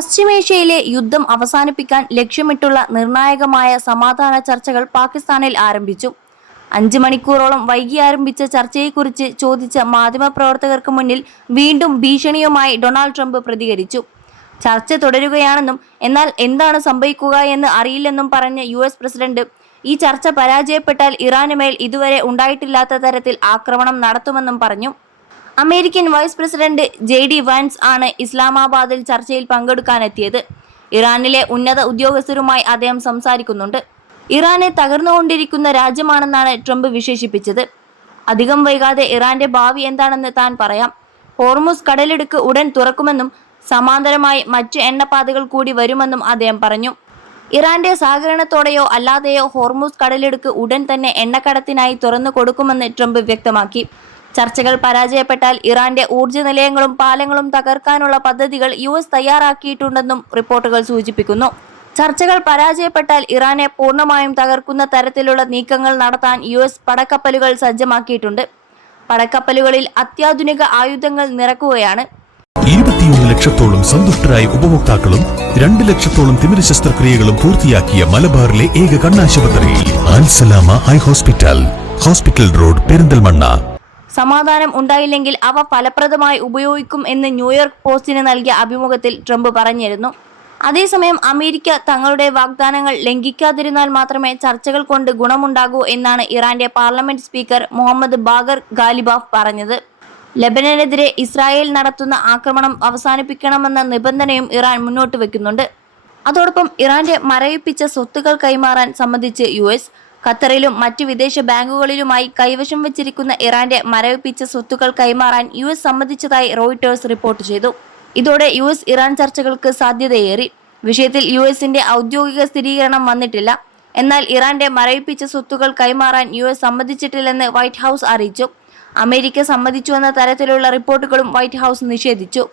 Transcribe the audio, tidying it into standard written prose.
പശ്ചിമേഷ്യയിലെ യുദ്ധം അവസാനിപ്പിക്കാൻ ലക്ഷ്യമിട്ടുള്ള നിർണായകമായ സമാധാന ചർച്ചകൾ പാകിസ്ഥാനിൽ ആരംഭിച്ചു. 5 മണിക്കൂറോളം വൈകി ആരംഭിച്ച ചർച്ചയെക്കുറിച്ച് ചോദിച്ച മാധ്യമപ്രവർത്തകർക്ക് മുന്നിൽ വീണ്ടും ഭീഷണിയുമായി ഡൊണാൾഡ് ട്രംപ് പ്രതികരിച്ചു. ചർച്ച തുടരുകയാണെന്നും എന്നാൽ എന്താണ് സംഭവിക്കുക എന്ന് അറിയില്ലെന്നും പറഞ്ഞ US പ്രസിഡന്റ് ഈ ചർച്ച പരാജയപ്പെട്ടാൽ ഇറാന് മേൽ ഇതുവരെ ഉണ്ടായിട്ടില്ലാത്ത തരത്തിൽ ആക്രമണം നടത്തുമെന്നും പറഞ്ഞു. American vice president JD Vance ആണ് ഇസ്ലാമാബാദിൽ ചർച്ചയിൽ പങ്കെടുക്കാനെത്തിയത്. ഇറാനിലെ ഉന്നത ഉദ്യോഗസ്ഥരുമായി അദ്ദേഹം സംസാരിക്കുന്നുണ്ട്. ഇറാനെ തകർന്നുകൊണ്ടിരിക്കുന്ന രാജ്യമാണെന്നാണ് ട്രംപ് വിശേഷിപ്പിച്ചത്. അധികം വൈകാതെ ഇറാന്റെ ഭാവി എന്താണെന്ന് താൻ പറയാം. ഹോർമുസ് കടലിടുക്ക് ഉടൻ തുറക്കുമെന്നും സമാന്തരമായി മറ്റ് എണ്ണപ്പാതകൾ കൂടി വരുമെന്നും അദ്ദേഹം പറഞ്ഞു. ഇറാന്റെ സഹകരണത്തോടെയോ അല്ലാതെയോ ഹോർമുസ് കടലിടുക്ക് ഉടൻ തന്നെ എണ്ണക്കടത്തിനായി തുറന്നു കൊടുക്കുമെന്ന് ട്രംപ് വ്യക്തമാക്കി. ചർച്ചകൾ പരാജയപ്പെട്ടാൽ ഇറാന്റെ ഊർജ്ജ നിലയങ്ങളും പാലങ്ങളും തകർക്കാനുള്ള പദ്ധതികൾ US തയ്യാറാക്കിയിട്ടുണ്ടെന്നും റിപ്പോർട്ടുകൾ സൂചിപ്പിക്കുന്നു. ചർച്ചകൾ പരാജയപ്പെട്ടാൽ ഇറാനെ പൂർണ്ണമായും തകർക്കുന്ന തരത്തിലുള്ള നീക്കങ്ങൾ നടത്താൻ US പടക്കപ്പലുകൾ സജ്ജമാക്കിയിട്ടുണ്ട്. പടക്കപ്പലുകളിൽ അത്യാധുനിക ആയുധങ്ങൾ നിറക്കുകയാണ്. 21 ലക്ഷത്തോളം സന്തുഷ്ടരായ ഉപഭോക്താക്കളും 2 ലക്ഷത്തോളം തിമിര ശസ്ത്രക്രിയകളും പൂർത്തിയാക്കിയ മലബാറിലെ ഏക കണ്ണാശുപത്രി Al Salama high hospital, hospital road, Perinthalmanna. സമാധാനം ഉണ്ടായില്ലെങ്കിൽ അവ ഫലപ്രദമായി ഉപയോഗിക്കും എന്ന് ന്യൂയോർക്ക് പോസ്റ്റിന് നൽകിയ അഭിമുഖത്തിൽ ട്രംപ് പറഞ്ഞിരുന്നു. അതേസമയം അമേരിക്ക തങ്ങളുടെ വാഗ്ദാനങ്ങൾ ലംഘിക്കാതിരുന്നാൽ മാത്രമേ ചർച്ചകൾ കൊണ്ട് ഗുണമുണ്ടാകൂ എന്നാണ് ഇറാന്റെ parliament speaker Mohammad Bagher Ghalibaf പറഞ്ഞത്. ലെബനനെതിരെ ഇസ്രായേൽ നടത്തുന്ന ആക്രമണം അവസാനിപ്പിക്കണമെന്ന നിബന്ധനയും ഇറാൻ മുന്നോട്ട് വെക്കുന്നുണ്ട്. അതോടൊപ്പം ഇറാന്റെ മരവിപ്പിച്ച സ്വത്തുക്കൾ കൈമാറാൻ സമ്മതിച്ച് US. ഖത്തറിലും മറ്റ് വിദേശ ബാങ്കുകളിലുമായി കൈവശം വെച്ചിരിക്കുന്ന ഇറാന്റെ മരവിപ്പിച്ച സ്വത്തുക്കൾ കൈമാറാൻ US സമ്മതിച്ചതായി റോയിട്ടേഴ്സ് റിപ്പോർട്ട് ചെയ്തു. ഇതോടെ US ഇറാൻ ചർച്ചകൾക്ക് സാധ്യതയേറി. വിഷയത്തിൽ USന്റെ ഔദ്യോഗിക സ്ഥിരീകരണം വന്നിട്ടില്ല. എന്നാൽ ഇറാന്റെ മരവിപ്പിച്ച സ്വത്തുക്കൾ കൈമാറാൻ US സമ്മതിച്ചിട്ടില്ലെന്ന് വൈറ്റ് ഹൗസ് അറിയിച്ചു. അമേരിക്ക സമ്മതിച്ചുവെന്ന തരത്തിലുള്ള റിപ്പോർട്ടുകളും വൈറ്റ് ഹൗസ് നിഷേധിച്ചു.